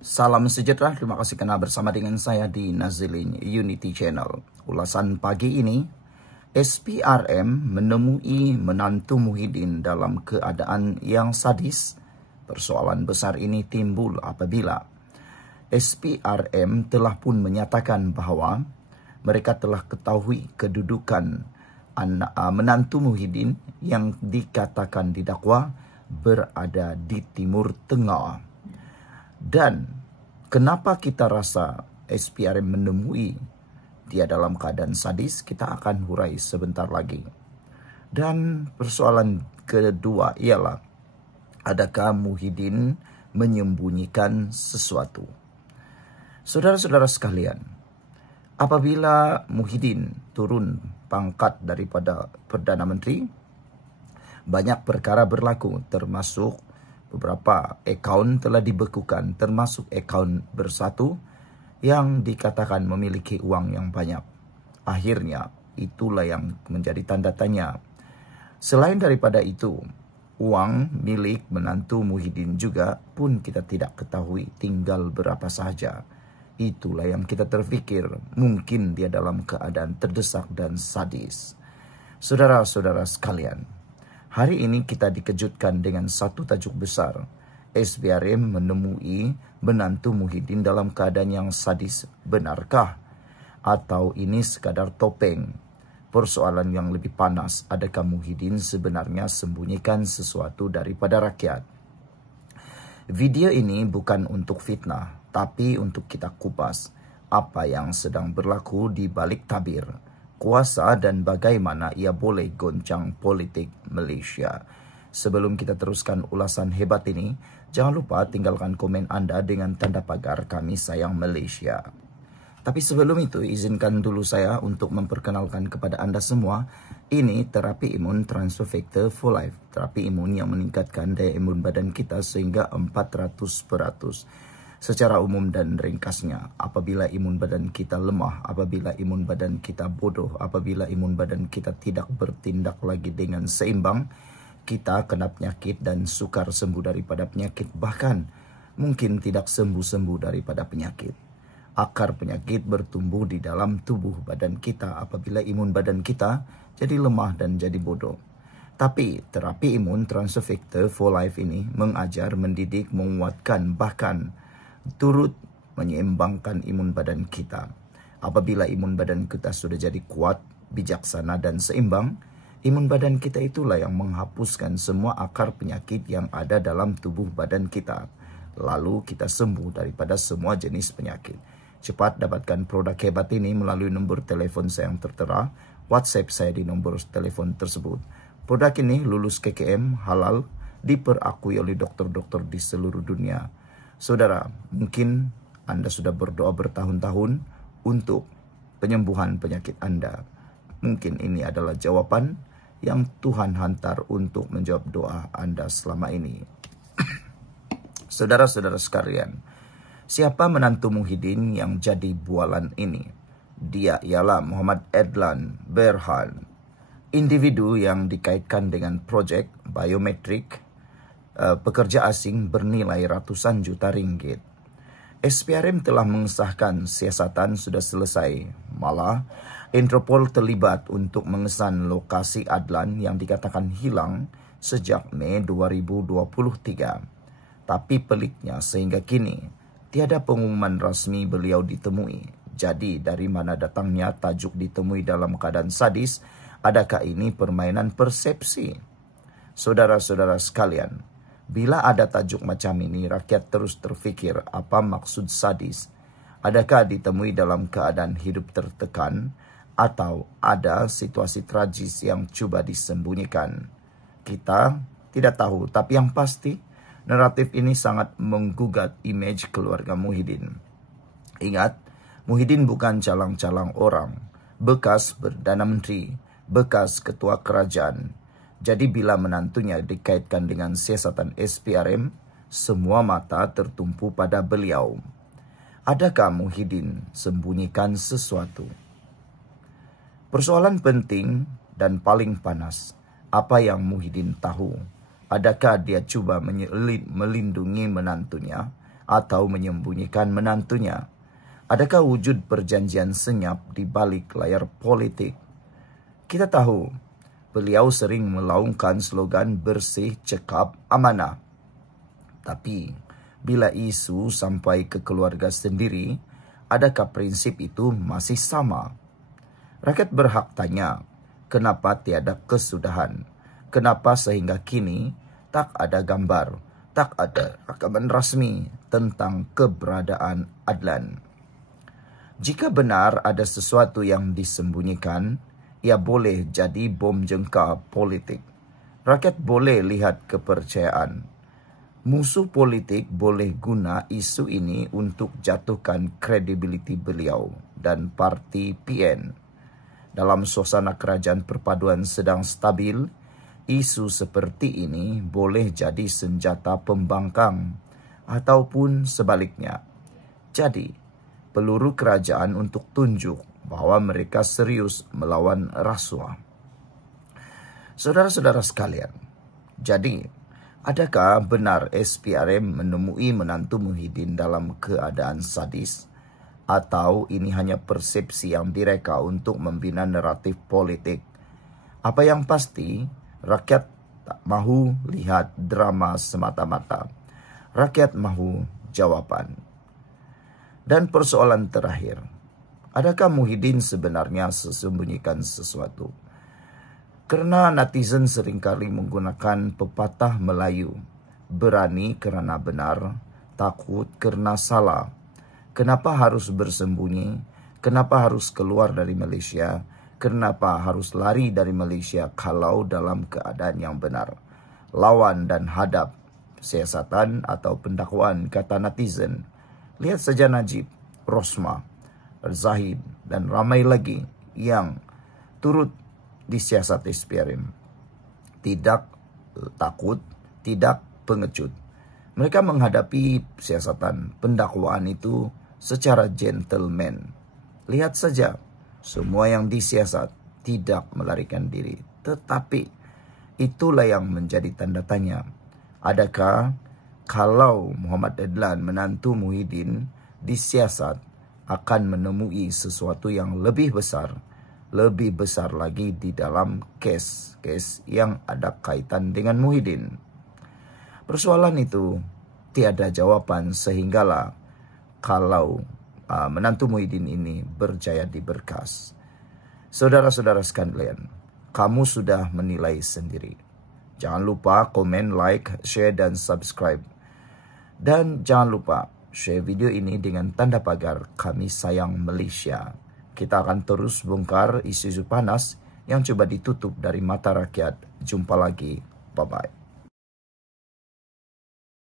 Salam sejahtera, terima kasih karena bersama dengan saya di Nazilin Unity Channel. Ulasan pagi ini, SPRM menemui menantu Muhyiddin dalam keadaan yang sadis. Persoalan besar ini timbul apabila SPRM telah pun menyatakan bahawa mereka telah ketahui kedudukan menantu Muhyiddin yang dikatakan didakwa berada di Timur Tengah. Dan kenapa kita rasa SPRM menemui dia dalam keadaan sadis, kita akan hurai sebentar lagi. Dan persoalan kedua ialah, adakah Muhyiddin menyembunyikan sesuatu? Saudara-saudara sekalian, apabila Muhyiddin turun pangkat daripada Perdana Menteri, banyak perkara berlaku, termasuk beberapa akaun telah dibekukan, termasuk akaun Bersatu yang dikatakan memiliki uang yang banyak. Akhirnya, itulah yang menjadi tanda tanya. Selain daripada itu, uang milik menantu Muhyiddin juga pun kita tidak ketahui tinggal berapa sahaja. Itulah yang kita terfikir, mungkin dia dalam keadaan terdesak dan sadis. Saudara-saudara sekalian, hari ini kita dikejutkan dengan satu tajuk besar. SPRM menemui menantu Muhyiddin dalam keadaan yang sadis. Benarkah? Atau ini sekadar topeng? Persoalan yang lebih panas, adakah Muhyiddin sebenarnya sembunyikan sesuatu daripada rakyat? Video ini bukan untuk fitnah, tapi untuk kita kupas apa yang sedang berlaku di balik tabir kuasa dan bagaimana ia boleh goncang politik Malaysia. Sebelum kita teruskan ulasan hebat ini, jangan lupa tinggalkan komen anda dengan tanda pagar Kami Sayang Malaysia. Tapi sebelum itu, izinkan dulu saya untuk memperkenalkan kepada anda semua, ini terapi imun transfer factor for life. Terapi imun yang meningkatkan daya imun badan kita sehingga 400%. Secara umum dan ringkasnya, apabila imun badan kita lemah, apabila imun badan kita bodoh, apabila imun badan kita tidak bertindak lagi dengan seimbang, kita kena penyakit dan sukar sembuh daripada penyakit, bahkan mungkin tidak sembuh-sembuh daripada penyakit. Akar penyakit bertumbuh di dalam tubuh badan kita apabila imun badan kita jadi lemah dan jadi bodoh. Tapi terapi imun transfer factor for life ini mengajar, mendidik, menguatkan, bahkan turut menyeimbangkan imun badan kita. Apabila imun badan kita sudah jadi kuat, bijaksana dan seimbang, imun badan kita itulah yang menghapuskan semua akar penyakit yang ada dalam tubuh badan kita. Lalu kita sembuh daripada semua jenis penyakit. Cepat dapatkan produk hebat ini melalui nombor telefon saya yang tertera, WhatsApp saya di nombor telefon tersebut. Produk ini lulus KKM, halal, diperakui oleh dokter-dokter di seluruh dunia. Saudara, mungkin anda sudah berdoa bertahun-tahun untuk penyembuhan penyakit anda. Mungkin ini adalah jawaban yang Tuhan hantar untuk menjawab doa anda selama ini. Saudara-saudara sekalian, siapa menantu Muhyiddin yang jadi bualan ini? Dia ialah Muhammad Adlan Berhan, individu yang dikaitkan dengan projek biometrik pekerja asing bernilai ratusan juta ringgit. SPRM telah mengesahkan siasatan sudah selesai. Malah, Interpol terlibat untuk mengesan lokasi Adlan yang dikatakan hilang sejak Mei 2023. Tapi peliknya sehingga kini, tiada pengumuman rasmi beliau ditemui. Jadi, dari mana datangnya tajuk ditemui dalam keadaan sadis? Adakah ini permainan persepsi? Saudara-saudara sekalian, bila ada tajuk macam ini, rakyat terus terfikir apa maksud sadis. Adakah ditemui dalam keadaan hidup tertekan atau ada situasi tragis yang cuba disembunyikan? Kita tidak tahu, tapi yang pasti naratif ini sangat menggugat imej keluarga Muhyiddin. Ingat, Muhyiddin bukan calang-calang orang, bekas Perdana Menteri, bekas ketua kerajaan. Jadi bila menantunya dikaitkan dengan siasatan SPRM, semua mata tertumpu pada beliau. Adakah Muhyiddin sembunyikan sesuatu? Persoalan penting dan paling panas, apa yang Muhyiddin tahu? Adakah dia cuba melindungi menantunya atau menyembunyikan menantunya? Adakah wujud perjanjian senyap di balik layar politik? Kita tahu beliau sering melaungkan slogan bersih, cekap, amanah. Tapi bila isu sampai ke keluarga sendiri, adakah prinsip itu masih sama? Rakyat berhak tanya, kenapa tiada kesudahan? Kenapa sehingga kini tak ada gambar, tak ada rekaman rasmi tentang keberadaan Adlan? Jika benar ada sesuatu yang disembunyikan, ia boleh jadi bom jengka politik. Rakyat boleh lihat kepercayaan. Musuh politik boleh guna isu ini untuk jatuhkan kredibiliti beliau dan parti PN. Dalam suasana kerajaan perpaduan sedang stabil, isu seperti ini boleh jadi senjata pembangkang ataupun sebaliknya. Jadi, peluru kerajaan untuk tunjuk bahwa mereka serius melawan rasuah. Saudara-saudara sekalian, jadi adakah benar SPRM menemui menantu Muhyiddin dalam keadaan sadis? Atau ini hanya persepsi yang direka untuk membina naratif politik? Apa yang pasti, rakyat tak mahu lihat drama semata-mata. Rakyat mahu jawaban. Dan persoalan terakhir, adakah Muhyiddin sebenarnya sembunyikan sesuatu? Kerana netizen seringkali menggunakan pepatah Melayu, berani kerana benar, takut kerana salah. Kenapa harus bersembunyi? Kenapa harus keluar dari Malaysia? Kenapa harus lari dari Malaysia kalau dalam keadaan yang benar? Lawan dan hadap siasatan atau pendakwaan, kata netizen. Lihat saja Najib, Rosmah, Zahid dan ramai lagi yang turut disiasat SPRM. Tidak takut, tidak pengecut. Mereka menghadapi siasatan pendakwaan itu secara gentleman. Lihat saja, semua yang disiasat tidak melarikan diri. Tetapi itulah yang menjadi tanda tanya. Adakah kalau Muhammad Adlan menantu Muhyiddin disiasat akan menemui sesuatu yang lebih besar lagi di dalam kes yang ada kaitan dengan Muhyiddin? Persoalan itu tiada jawaban sehinggalah kalau menantu Muhyiddin ini berjaya di berkas. Saudara-saudara sekalian, kamu sudah menilai sendiri. Jangan lupa komen, like, share dan subscribe. Dan jangan lupa share video ini dengan tanda pagar Kami Sayang Malaysia. Kita akan terus bongkar isu-isu panas yang coba ditutup dari mata rakyat. Jumpa lagi. Bye-bye.